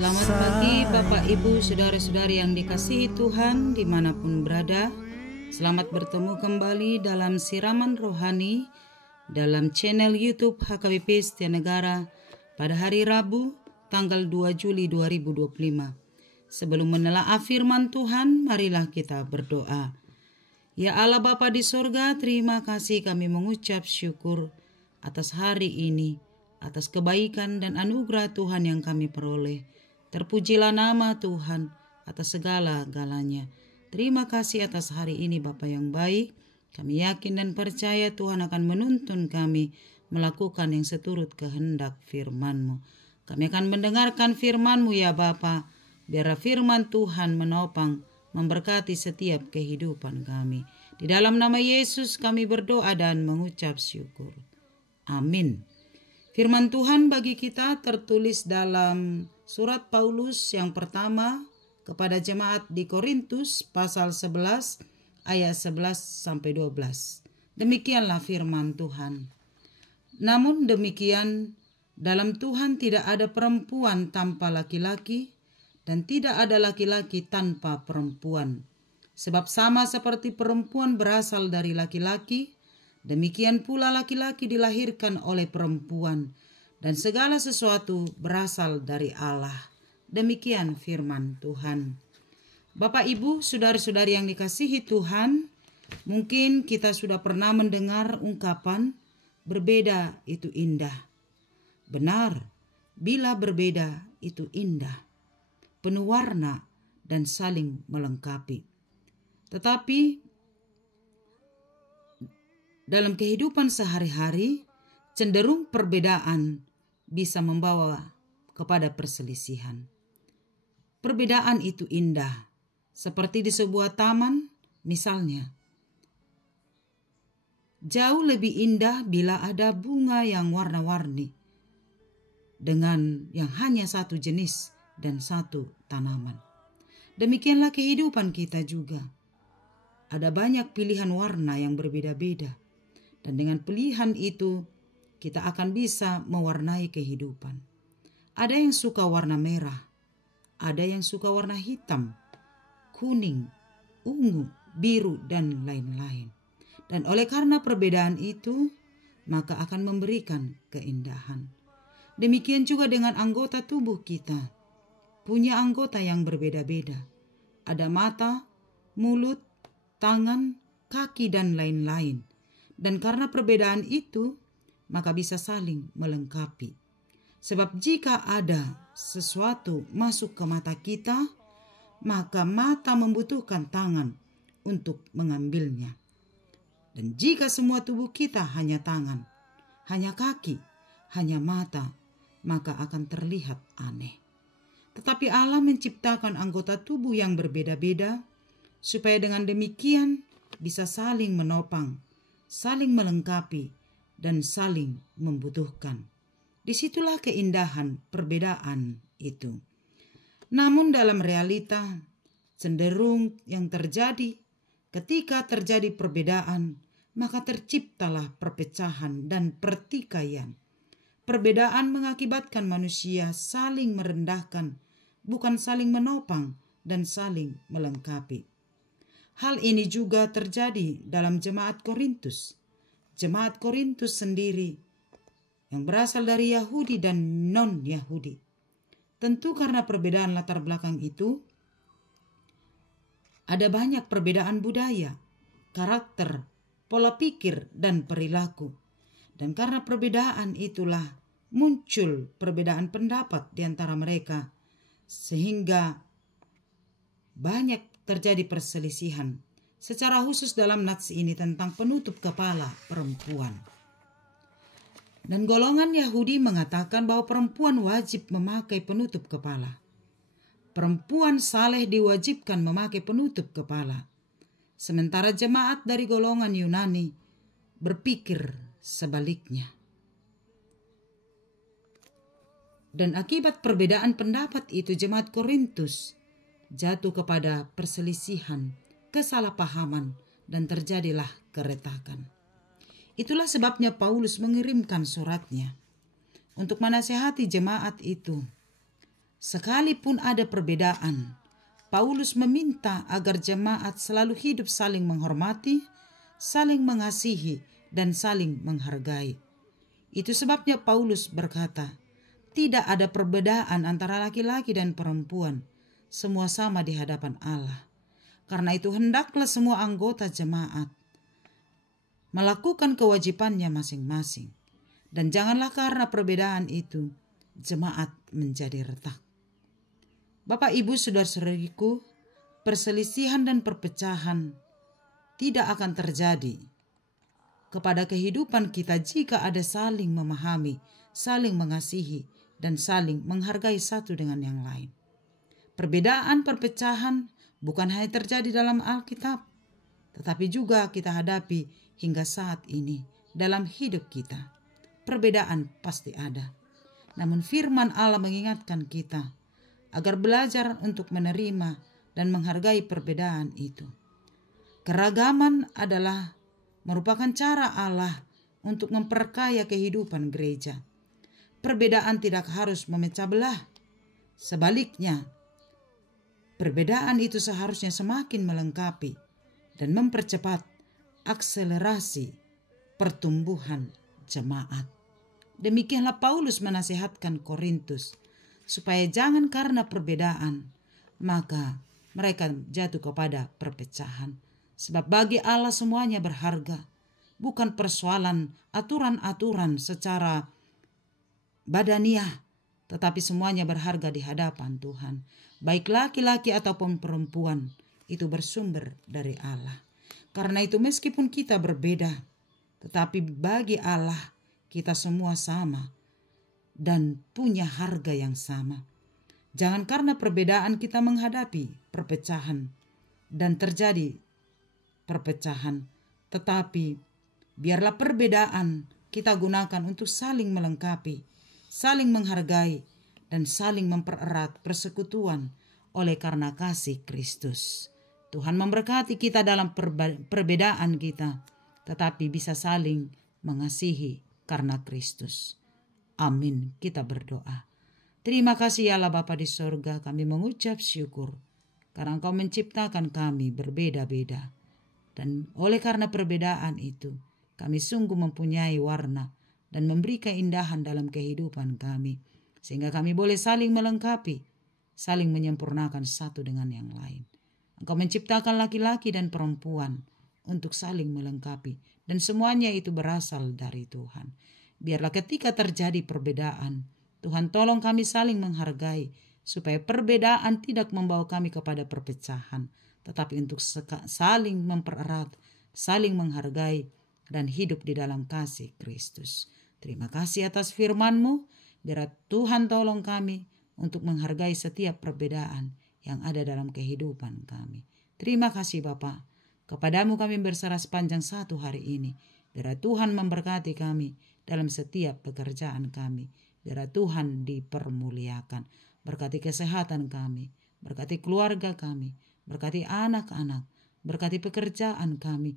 Selamat pagi Bapak Ibu Saudara-saudari yang dikasihi Tuhan dimanapun berada. Selamat bertemu kembali dalam siraman rohani dalam channel YouTube HKBP Setia Negara pada hari Rabu tanggal 2 Juli 2025. Sebelum menelaah firman Tuhan, marilah kita berdoa. Ya Allah Bapa di sorga, terima kasih kami mengucap syukur atas hari ini, atas kebaikan dan anugerah Tuhan yang kami peroleh. Terpujilah nama Tuhan atas segala-galanya. Terima kasih atas hari ini Bapa yang baik. Kami yakin dan percaya Tuhan akan menuntun kami melakukan yang seturut kehendak firman-Mu. Kami akan mendengarkan firman-Mu ya Bapa. Biar firman Tuhan menopang, memberkati setiap kehidupan kami. Di dalam nama Yesus kami berdoa dan mengucap syukur. Amin. Firman Tuhan bagi kita tertulis dalam surat Paulus yang pertama kepada jemaat di Korintus pasal 11 ayat 11 sampai 12. Demikianlah firman Tuhan. Namun demikian, dalam Tuhan tidak ada perempuan tanpa laki-laki dan tidak ada laki-laki tanpa perempuan. Sebab sama seperti perempuan berasal dari laki-laki, demikian pula laki-laki dilahirkan oleh perempuan, dan segala sesuatu berasal dari Allah. Demikian firman Tuhan. Bapak Ibu, saudara-saudari yang dikasihi Tuhan, mungkin kita sudah pernah mendengar ungkapan berbeda itu indah. Benar, bila berbeda itu indah, penuh warna dan saling melengkapi. Tetapi dalam kehidupan sehari-hari, cenderung perbedaan bisa membawa kepada perselisihan. Perbedaan itu indah, seperti di sebuah taman misalnya. Jauh lebih indah bila ada bunga yang warna-warni dengan yang hanya satu jenis dan satu tanaman. Demikianlah kehidupan kita juga. Ada banyak pilihan warna yang berbeda-beda, dan dengan pilihan itu kita akan bisa mewarnai kehidupan. Ada yang suka warna merah, ada yang suka warna hitam, kuning, ungu, biru, dan lain-lain. Dan oleh karena perbedaan itu, maka akan memberikan keindahan. Demikian juga dengan anggota tubuh kita. Punya anggota yang berbeda-beda. Ada mata, mulut, tangan, kaki, dan lain-lain. Dan karena perbedaan itu, maka bisa saling melengkapi. Sebab jika ada sesuatu masuk ke mata kita, maka mata membutuhkan tangan untuk mengambilnya. Dan jika semua tubuh kita hanya tangan, hanya kaki, hanya mata, maka akan terlihat aneh. Tetapi Allah menciptakan anggota tubuh yang berbeda-beda, supaya dengan demikian bisa saling menopang, saling melengkapi, dan saling membutuhkan. Disitulah keindahan perbedaan itu. Namun dalam realita, cenderung yang terjadi ketika terjadi perbedaan, maka terciptalah perpecahan dan pertikaian. Perbedaan mengakibatkan manusia saling merendahkan, bukan saling menopang dan saling melengkapi. Hal ini juga terjadi dalam jemaat Korintus. Jemaat Korintus sendiri yang berasal dari Yahudi dan non-Yahudi. Tentu karena perbedaan latar belakang itu, ada banyak perbedaan budaya, karakter, pola pikir, dan perilaku. Dan karena perbedaan itulah muncul perbedaan pendapat di antara mereka, sehingga banyak terjadi perselisihan. Secara khusus dalam nats ini tentang penutup kepala perempuan. Dan golongan Yahudi mengatakan bahwa perempuan wajib memakai penutup kepala. Perempuan saleh diwajibkan memakai penutup kepala. Sementara jemaat dari golongan Yunani berpikir sebaliknya. Dan akibat perbedaan pendapat itu jemaat Korintus jatuh kepada perselisihan, kesalahpahaman, dan terjadilah keretakan. Itulah sebabnya Paulus mengirimkan suratnya untuk menasihati jemaat itu Sekalipun ada perbedaan, Paulus meminta agar jemaat selalu hidup saling menghormati, saling mengasihi, dan saling menghargai. Itu sebabnya Paulus berkata, tidak ada perbedaan antara laki-laki dan perempuan, semua sama di hadapan Allah. Karena itu hendaklah semua anggota jemaat melakukan kewajibannya masing-masing. Dan janganlah karena perbedaan itu jemaat menjadi retak. Bapak, Ibu, saudara-saudariku, perselisihan dan perpecahan tidak akan terjadi kepada kehidupan kita jika ada saling memahami, saling mengasihi, dan saling menghargai satu dengan yang lain. Perbedaan perpecahan bukan hanya terjadi dalam Alkitab, tetapi juga kita hadapi hingga saat ini dalam hidup kita. Perbedaan pasti ada. Namun firman Allah mengingatkan kita agar belajar untuk menerima dan menghargai perbedaan itu. Keragaman adalah merupakan cara Allah untuk memperkaya kehidupan gereja. Perbedaan tidak harus memecah belah. Sebaliknya, perbedaan itu seharusnya semakin melengkapi dan mempercepat akselerasi pertumbuhan jemaat. Demikianlah Paulus menasihatkan Korintus supaya jangan karena perbedaan maka mereka jatuh kepada perpecahan. Sebab bagi Allah semuanya berharga, bukan persoalan aturan-aturan secara badaniah, tetapi semuanya berharga di hadapan Tuhan. Baik laki-laki ataupun perempuan, itu bersumber dari Allah. Karena itu meskipun kita berbeda, tetapi bagi Allah kita semua sama dan punya harga yang sama. Jangan karena perbedaan kita menghadapi perpecahan dan terjadi perpecahan, tetapi biarlah perbedaan kita gunakan untuk saling melengkapi, saling menghargai, dan saling mempererat persekutuan oleh karena kasih Kristus. Tuhan memberkati kita dalam perbedaan kita, tetapi bisa saling mengasihi karena Kristus. Amin. Kita berdoa. Terima kasih Allah Bapa di sorga, kami mengucap syukur karena Engkau menciptakan kami berbeda-beda. Dan oleh karena perbedaan itu, kami sungguh mempunyai warna dan memberi keindahan dalam kehidupan kami. Sehingga kami boleh saling melengkapi, saling menyempurnakan satu dengan yang lain. Engkau menciptakan laki-laki dan perempuan untuk saling melengkapi. Dan semuanya itu berasal dari Tuhan. Biarlah ketika terjadi perbedaan, Tuhan tolong kami saling menghargai, supaya perbedaan tidak membawa kami kepada perpecahan, tetapi untuk saling mempererat, saling menghargai, dan hidup di dalam kasih Kristus. Terima kasih atas firman-Mu, biar Tuhan tolong kami untuk menghargai setiap perbedaan yang ada dalam kehidupan kami. Terima kasih Bapa, kepadamu kami berserah sepanjang satu hari ini. Biar Tuhan memberkati kami dalam setiap pekerjaan kami. Biar Tuhan dipermuliakan. Berkati kesehatan kami, berkati keluarga kami, berkati anak-anak, berkati pekerjaan kami,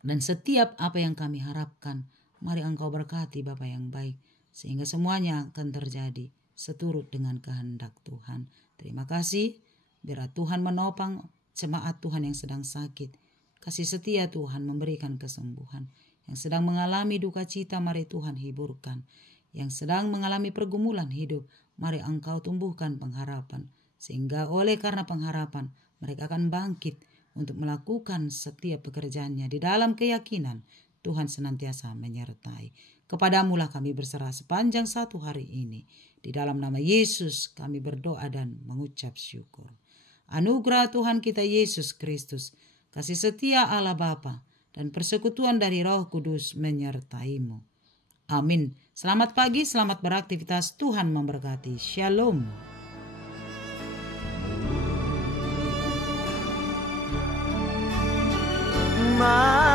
dan setiap apa yang kami harapkan. Mari Engkau berkati Bapa yang baik, sehingga semuanya akan terjadi seturut dengan kehendak Tuhan. Terima kasih, biar Tuhan menopang jemaat Tuhan yang sedang sakit. Kasih setia Tuhan memberikan kesembuhan. Yang sedang mengalami duka cita, mari Tuhan hiburkan. Yang sedang mengalami pergumulan hidup, mari Engkau tumbuhkan pengharapan. Sehingga oleh karena pengharapan, mereka akan bangkit untuk melakukan setiap pekerjaannya di dalam keyakinan Tuhan senantiasa menyertai. Kepadamulah kami berserah sepanjang satu hari ini. Di dalam nama Yesus kami berdoa dan mengucap syukur. Anugerah Tuhan kita Yesus Kristus, kasih setia Allah Bapa, dan persekutuan dari Roh Kudus menyertai-Mu. Amin. Selamat pagi, selamat beraktivitas. Tuhan memberkati. Shalom. My